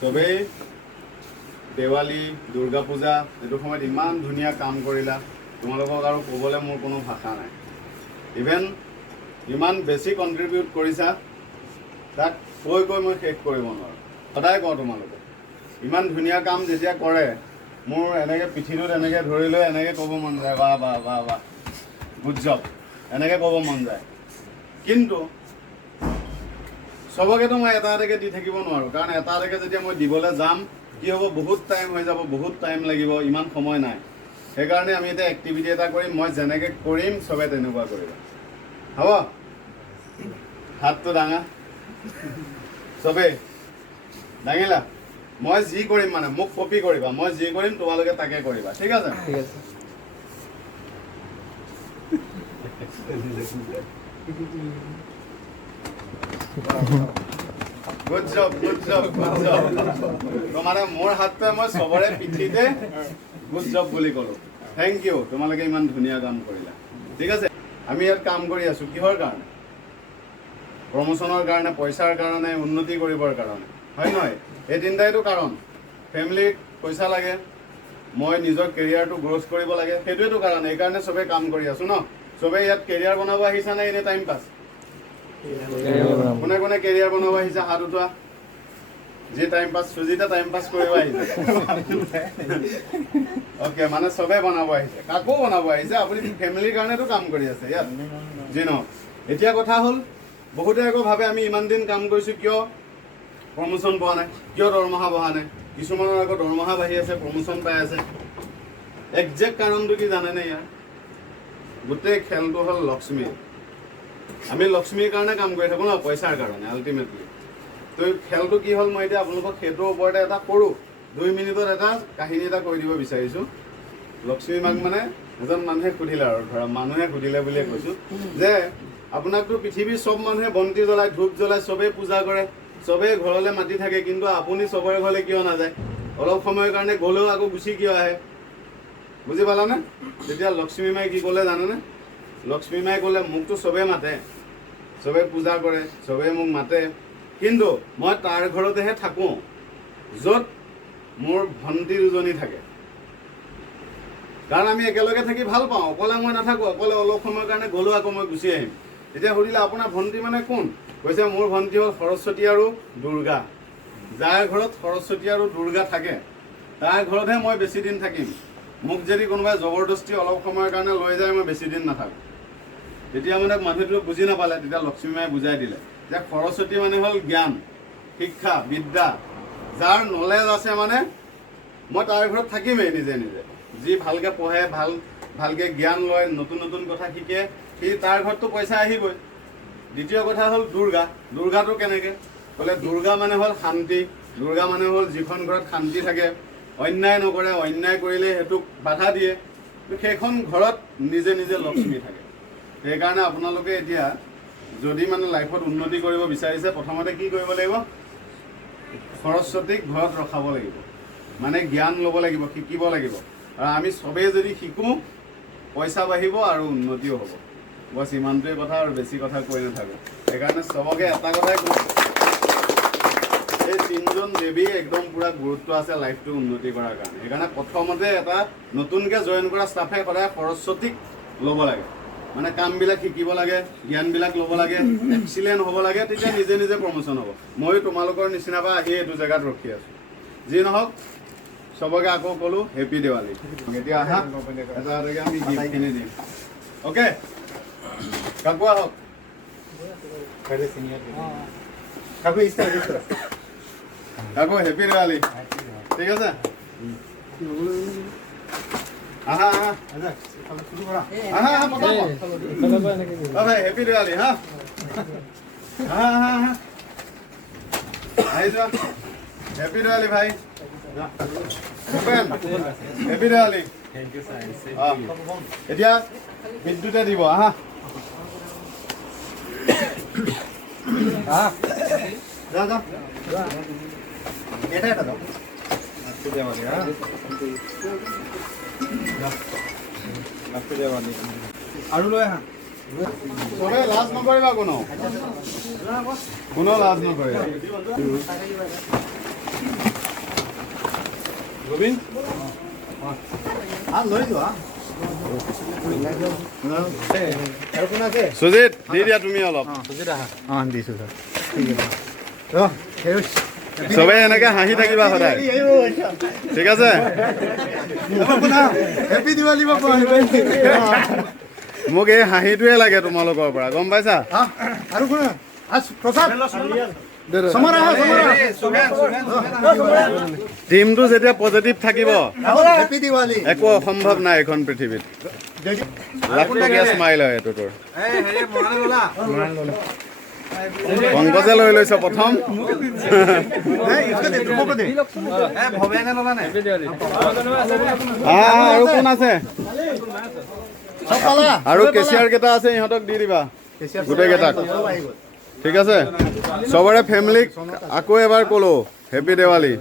চবেই দেৱালী দুৰ্গা পূজা এইটো সময়ত ইমান ধুনীয়া কাম কৰিলা তোমালোকক আৰু ক'বলৈ মোৰ কোনো ভাষা নাই ইভেন ইমান বেছি কণ্ট্ৰিবিউট কৰিছা তাক কৈ মই শেষ কৰিব নোৱাৰোঁ সদায় কওঁ তোমালোকে ইমান ধুনীয়া কাম যেতিয়া কৰে মোৰ এনেকৈ পিঠিটোত এনেকৈ ধৰি লৈ এনেকৈ ক'ব মন যায় বাহ বাহ বাহ বাহ গুড জব এনেকৈ ক'ব মন যায় কিন্তু চবকেতো মই এটা এটাকৈ দি থাকিব নোৱাৰোঁ কাৰণ এটা এটাকৈ যেতিয়া মই দিবলৈ যাম কি হ'ব বহুত টাইম হৈ যাব বহুত টাইম লাগিব ইমান সময় নাই সেইকাৰণে আমি এতিয়া এক্টিভিটি এটা কৰিম মই যেনেকৈ কৰিম চবে তেনেকুৱা কৰিবা হ'ব হাতটো দাঙা চবেই দাঙিলা মই যি কৰিম মানে মোক কপি কৰিবা মই যি কৰিম তোমালোকে তাকে কৰিবা ঠিক আছে গুড জব মানে মোৰ হাতটোৱে মই চবৰে পিঠিতে গুড জব বুলি ক'লোঁ থেংক ইউ তোমালোকে ইমান ধুনীয়া কাম কৰিলা ঠিক আছে আমি ইয়াত কাম কৰি আছোঁ কিহৰ কাৰণে প্ৰমোশ্যনৰ কাৰণে পইচাৰ কাৰণে উন্নতি কৰিবৰ কাৰণে হয় নহয় এই তিনিটাইটো কাৰণ ফেমিলিক পইচা লাগে মই নিজৰ কেৰিয়াৰটো গ্ৰ'থ কৰিব লাগে সেইটোৱেতো কাৰণ এইকাৰণে চবেই কাম কৰি আছোঁ ন চবেই ইয়াত কেৰিয়াৰ বনাব আহিছা নে এনেই টাইম পাছ কোনে কোনে কেৰিয়াৰ বনাব আহিছে হাত উঠোৱা যি টাইম পাছ সুজিতে টাইম পাছ কৰিব আহিছে অ'কে মানে চবেই বনাব আহিছে কাকো বনাব আহিছে আপুনি ফেমিলিৰ কাৰণেতো কাম কৰি আছে ইয়াত যি নহওক এতিয়া কথা হ'ল বহুতে আকৌ ভাবে আমি ইমান দিন কাম কৰিছোঁ কিয় প্ৰমোশ্যন পোৱা নাই কিয় দৰমহা বঢ়া নাই কিছুমানৰ আকৌ দৰমহা বাঢ়ি আছে প্ৰমোশ্যন পাই আছে একজেক্ট কাৰণটো কি জানেনে ইয়াৰ গোটেই খেলটো হ'ল লক্ষ্মী আমি লক্ষ্মীৰ কাৰণে কাম কৰি থাকোঁ ন পইচাৰ কাৰণে আল্টিমেটলি তো খেলটো কি হ'ল মই এতিয়া আপোনালোকক সেইটোৰ ওপৰতে এটা কৰোঁ 2 মিনিটত এটা কাহিনী এটা কৈ দিব বিচাৰিছোঁ লক্ষ্মী মাক মানে এজন মানুহে সুধিলে আৰু ধৰা মানুহে সুধিলে বুলিয়ে কৈছোঁ যে আপোনাকতো পৃথিৱীৰ চব মানুহে বন্তি জ্বলায় ধূপ জ্বলায় চবেই পূজা কৰে চবেই ঘৰলৈ মাতি থাকে কিন্তু আপুনি চবৰে ঘৰলৈ কিয় নাযায় অলপ সময়ৰ কাৰণে গ'লেও আকৌ গুচি কিয় আহে বুজি পালানে তেতিয়া লক্ষ্মী মায়ে কি ক'লে জানেনে লক্ষ্মী মায়ে ক'লে মোকতো চবেই মাতে চবেই পূজা কৰে চবেই মোক মাতে কিন্তু মই তাৰ ঘৰতেহে থাকোঁ য'ত মোৰ ভণ্টি দুজনী থাকে কাৰণ আমি একেলগে থাকি ভাল পাওঁ অকলে মই নাথাকোঁ অকলে অলপ সময়ৰ কাৰণে গ'লেও আকৌ মই গুচি আহিম তেতিয়া সুধিলে আপোনাৰ ভণ্টি মানে কোন কৈছে মোৰ ভণ্টি হ'ল সৰস্বতী আৰু দুৰ্গা যাৰ ঘৰত সৰস্বতী আৰু দুৰ্গা থাকে তাৰ ঘৰতহে মই বেছি দিন থাকিম মোক যদি কোনোবাই জবৰদস্তি অলপ সময়ৰ কাৰণে লৈ যায় মই বেছি দিন নাথাকোঁ তেতিয়া মানে মানুহটোৱে বুজি নাপালে তেতিয়া লক্ষ্মী মায়ে বুজাই দিলে যে সৰস্বতী মানে হ'ল জ্ঞান শিক্ষা বিদ্যা যাৰ নলেজ আছে মানে মই তাৰ ঘৰত থাকিমেই নিজে নিজে যি ভালকৈ পঢ়ে ভালকৈ জ্ঞান লয় নতুন নতুন কথা শিকে সি তাৰ ঘৰততো পইচা আহিবই দ্বিতীয় কথা হ'ল দুৰ্গাটো কেনেকৈ ক'লে দুৰ্গা মানে হ'ল শান্তি দুৰ্গা মানে হ'ল যিখন ঘৰত শান্তি থাকে অন্যায় নকৰে অন্যায় কৰিলে সেইটোক বাধা দিয়ে সেইখন ঘৰত নিজে নিজে লক্ষ্মী থাকে সেইকাৰণে আপোনালোকে এতিয়া যদি মানে লাইফত উন্নতি কৰিব বিচাৰিছে প্ৰথমতে কি কৰিব লাগিব সৰস্বতীক ঘৰত ৰখাব লাগিব মানে জ্ঞান ল'ব লাগিব শিকিব লাগিব আৰু আমি চবেই যদি শিকোঁ পইচা বাঢ়িব আৰু উন্নতিও হ'ব বছ ইমানটোৱে কথা আৰু বেছি কথা কৈ নাথাকোঁ সেইকাৰণে চবকে এটা কথাই কওঁ এই 3জন দেৱী একদম পুৰা গুৰুত্ব আছে লাইফটো উন্নতি কৰাৰ কাৰণে সেইকাৰণে প্ৰথমতে এটা নতুনকৈ জইন কৰা ষ্টাফে সদায় সৰস্বতীক ল'ব লাগে মানে কামবিলাক শিকিব লাগে জ্ঞানবিলাক ল'ব লাগে এক্সিলেণ্ট হ'ব লাগে তেতিয়া নিজে নিজে প্ৰমোশ্যন হ'ব ময়ো তোমালোকৰ নিচিনা পৰা আহি এইটো জেগাত ৰখি আছোঁ যি নহওক চবকে আকৌ ক'লোঁ হেপী দেৱালী এতিয়া আহা এটা এটাকৈ আমি গিফ্টখিনি দিম অ'কে কাকু আহক কাকু হেপী দেৱালী ঠিক আছে আহা আহা আহা আহা ভাই হেপী দেৱালী হা আহা আহা আহা আহি যোৱা হেপী দেৱালী ভাই হেপী দেৱালী এতিয়া বিদ্যুতে দিব আহা যা যা এটা এটা দাও দেৱালী হা দেৱালী আৰু লৈ আহা চবে লাজ নকৰিবা কোনো লাজ নকৰিবা গোবিন লৈ যোৱা আৰু কোন আছে সুজিত দি দিয়া তুমি অলপ দিছোঁ ছাৰ ঠিক আছে চবে এনেকে হাঁহি থাকিবা সদায় ঠিক আছে হেপী দিৱালী বাবু মোক এই হাঁহিটোৱে লাগে তোমালোকৰ পৰা গম পাইছা আৰু কোন প্ৰসাদ সমৰা টিমটো যেতিয়া পজিটিভ থাকিব হেপী দিৱালী একো অসম্ভৱ নাই এইখন পৃথিৱীত লাখটকীয়া স্মাইল হয় এইটো তোৰ পংকজে লৈ লৈছ প্ৰথম আৰু কোন আছে আৰু কেচিয়াৰ কেইটা আছে ইহঁতক দি দিবা গোটেই কেইটাক ঠিক আছে চবৰে ফেমিলিক আকৌ এবাৰ ক'লো হেপী দেৱালী